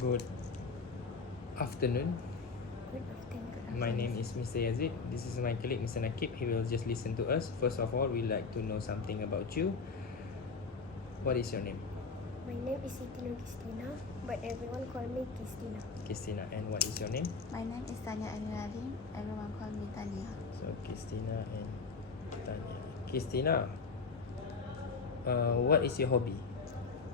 Good afternoon. Good afternoon. My name is Mr. Yazid. This is my colleague Mr. Nakib. He will just listen to us. First of all, we'd like to know something about you. What is your name? My name is Tania N Qistina, but everyone call me Qistina. Qistina. And what is your name? My name is Tania N Qistina. Everyone call me Tania. So Qistina and Tania. Qistina, what is your hobby?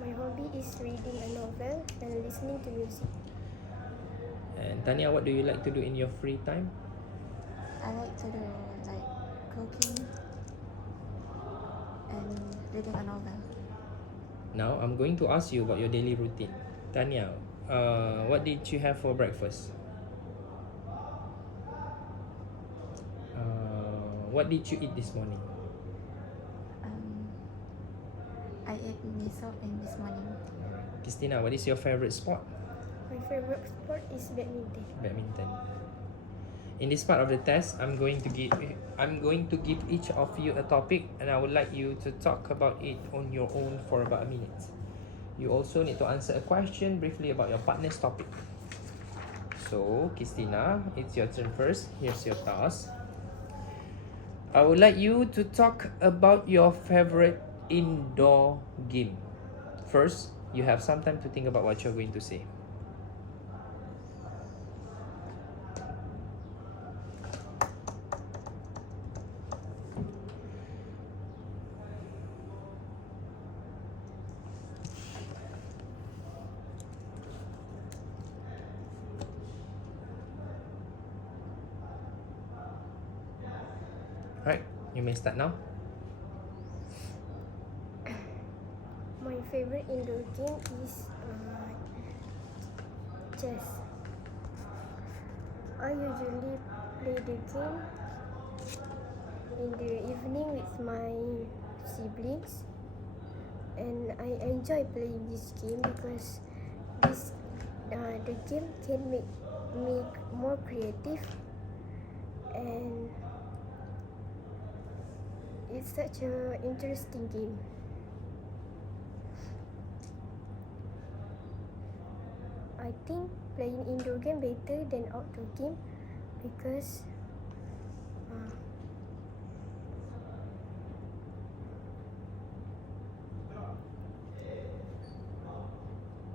My hobby is reading a novel and listening to music. And Tania, what do you like to do in your free time? I like to do like cooking and reading a novel. Now I'm going to ask you about your daily routine. Tania, what did you have for breakfast? What did you eat this morning? I ate miso in this morning. Qistina, what is your favorite sport? My favorite sport is badminton. Badminton. In this part of the test, I'm going to give each of you a topic, and I would like you to talk about it on your own for about a minute. You also need to answer a question briefly about your partner's topic. So, Qistina, it's your turn first. Here's your task. I would like you to talk about your favorite indoor game. First, you have some time to think about what you're going to say. Right, you may start now. My favorite indoor game is chess. I usually play the game in the evening with my siblings, and I enjoy playing this game because the game can make me more creative, and it's such an interesting game. I think playing indoor game better than outdoor game because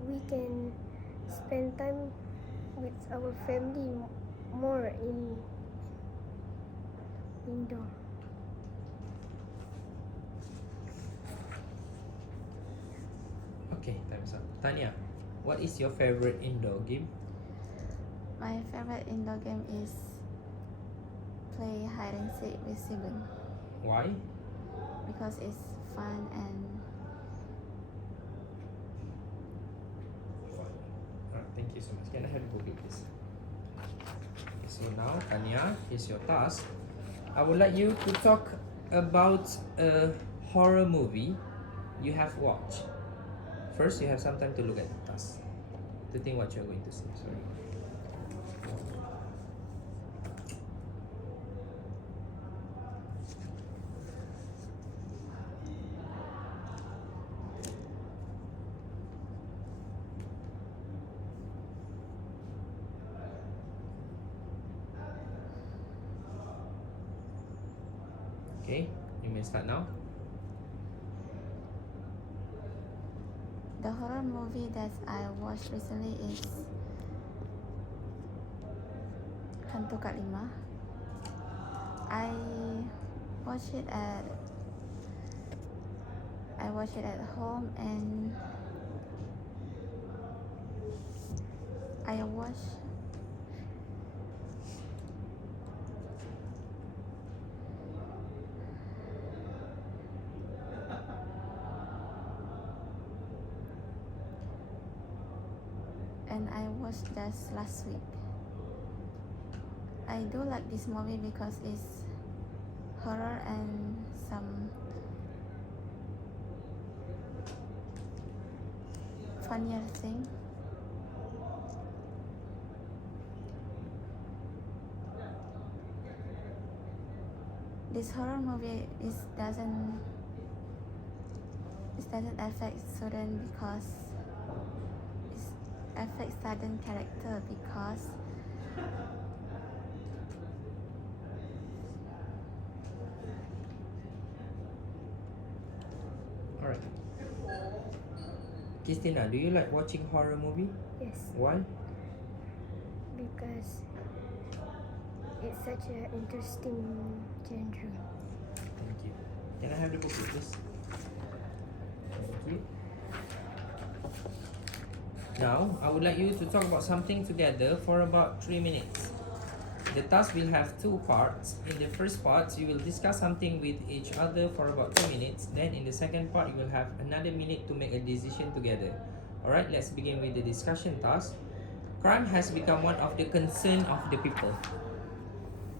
we can spend time with our family more in indoor. Okay, time's up. Tania, what is your favorite indoor game? My favorite indoor game is play hide and seek with siblings Why? because it's fun and Thank you so much. Can I have a copy, please? Okay, so now, Tania, here's your task. I would like you to talk about a horror movie you have watched. First, you have some time to look at the task, to think what you're going to say. Sorry. Okay, you may start now. the horror movie that I watched recently is Hantu Kak Lima. I watched it at home, and I watched this last week. I do like this movie because it's horror and some funnier thing. This horror movie doesn't affect students because affect sudden character because Alright. Qistina, do you like watching horror movie? Yes, Why? because it's such an interesting genre. Thank you. Can I have the booklet, please? Thank you. Now, I would like you to talk about something together for about 3 minutes. The task will have two parts. In the first part, you will discuss something with each other for about 2 minutes. Then in the second part, you will have another minute to make a decision together. Alright, let's begin with the discussion task. Crime has become one of the concern of the people.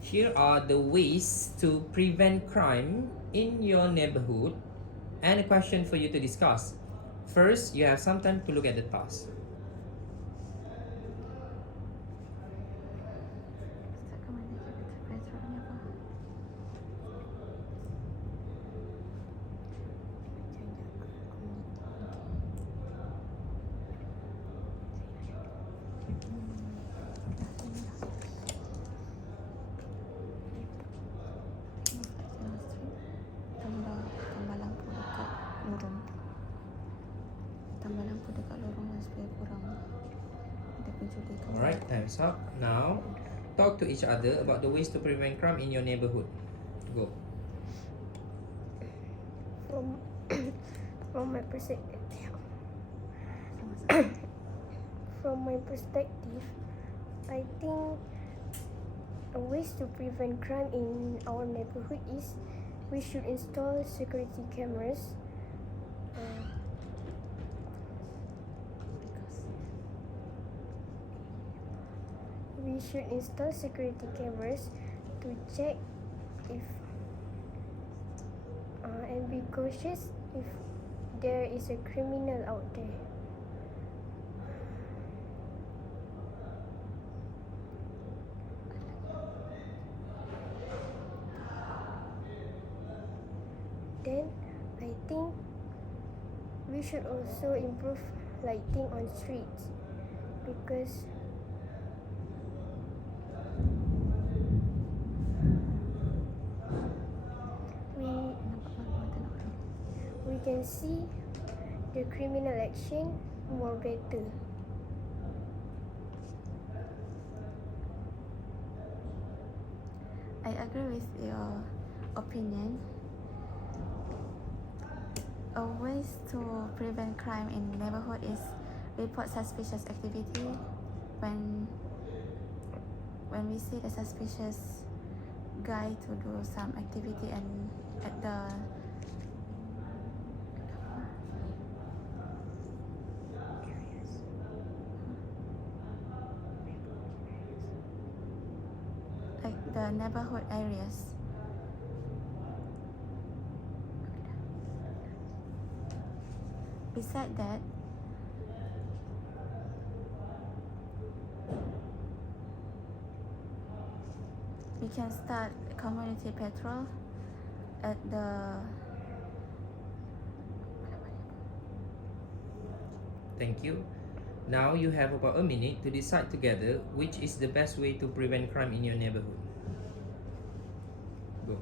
Here are the ways to prevent crime in your neighborhood and a question for you to discuss. First, you have some time to look at the task. tambah lampu dekat lorong. Tambah lampu dekat lorong supaya kurang ada penculikan. Alright, time's up. Now, talk to each other about the ways to prevent crime in your neighborhood. Go. From from my perspective, from my perspective, I think a ways to prevent crime in our neighborhood is we should install security cameras. We should install security cameras to check if and be cautious if there is a criminal out there. Then I think we should also improve lighting on streets because we can see the criminal action more better. I agree with your opinion. A ways to prevent crime in neighborhood is report suspicious activity when we see the suspicious guy to do some activity and at the neighborhood areas. Beside that, we can start community patrol at the Thank you. Now you have about a minute to decide together which is the best way to prevent crime in your neighborhood. Go.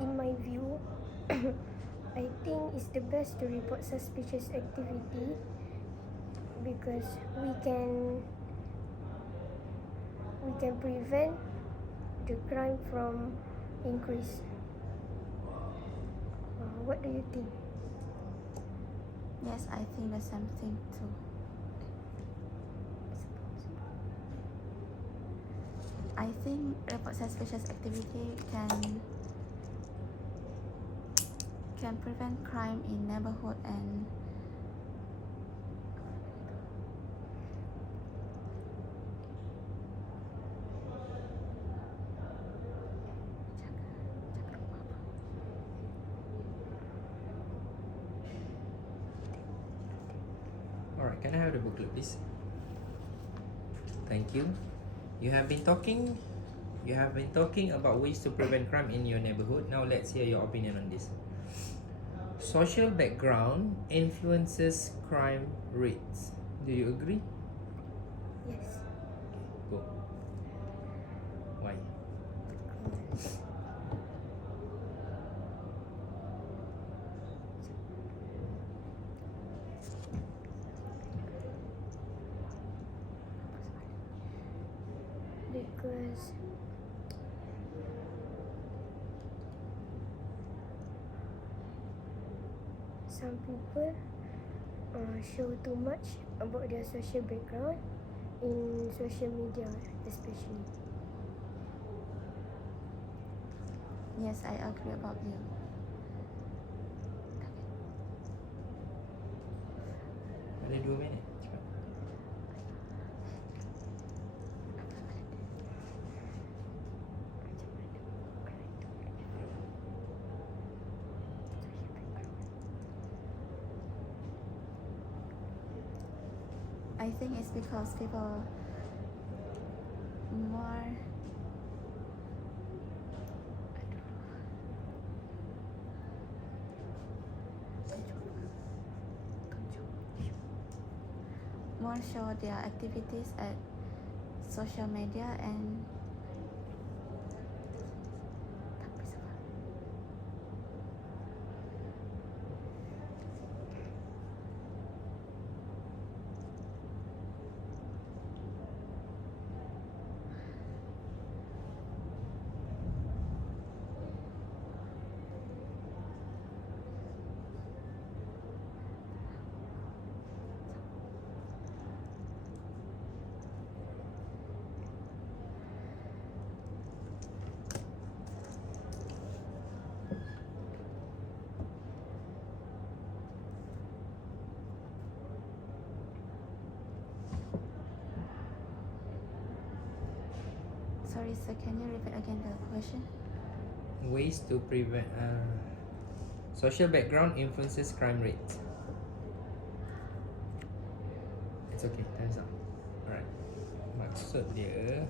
In my view, I think it's the best to report suspicious activity because we can prevent the crime from increase. What do you think? yes, I think the same thing too. I think report suspicious activity can prevent crime in neighborhood and Alright, can I have the booklet, please? Thank you. You have been talking. You have been talking about ways to prevent crime in your neighborhood. Now let's hear your opinion on this. Social background influences crime rates. Do you agree? Yes. Go. Why? Because some people show too much about their social background in social media, especially. Yes, I agree about you. Ada 2 minit. Cepat. I think it's because people more show their activities at social media and sorry sir, can you repeat again the question? Ways to prevent. Social background influences crime rates. It's okay. Time's up. Alright. Maksud dia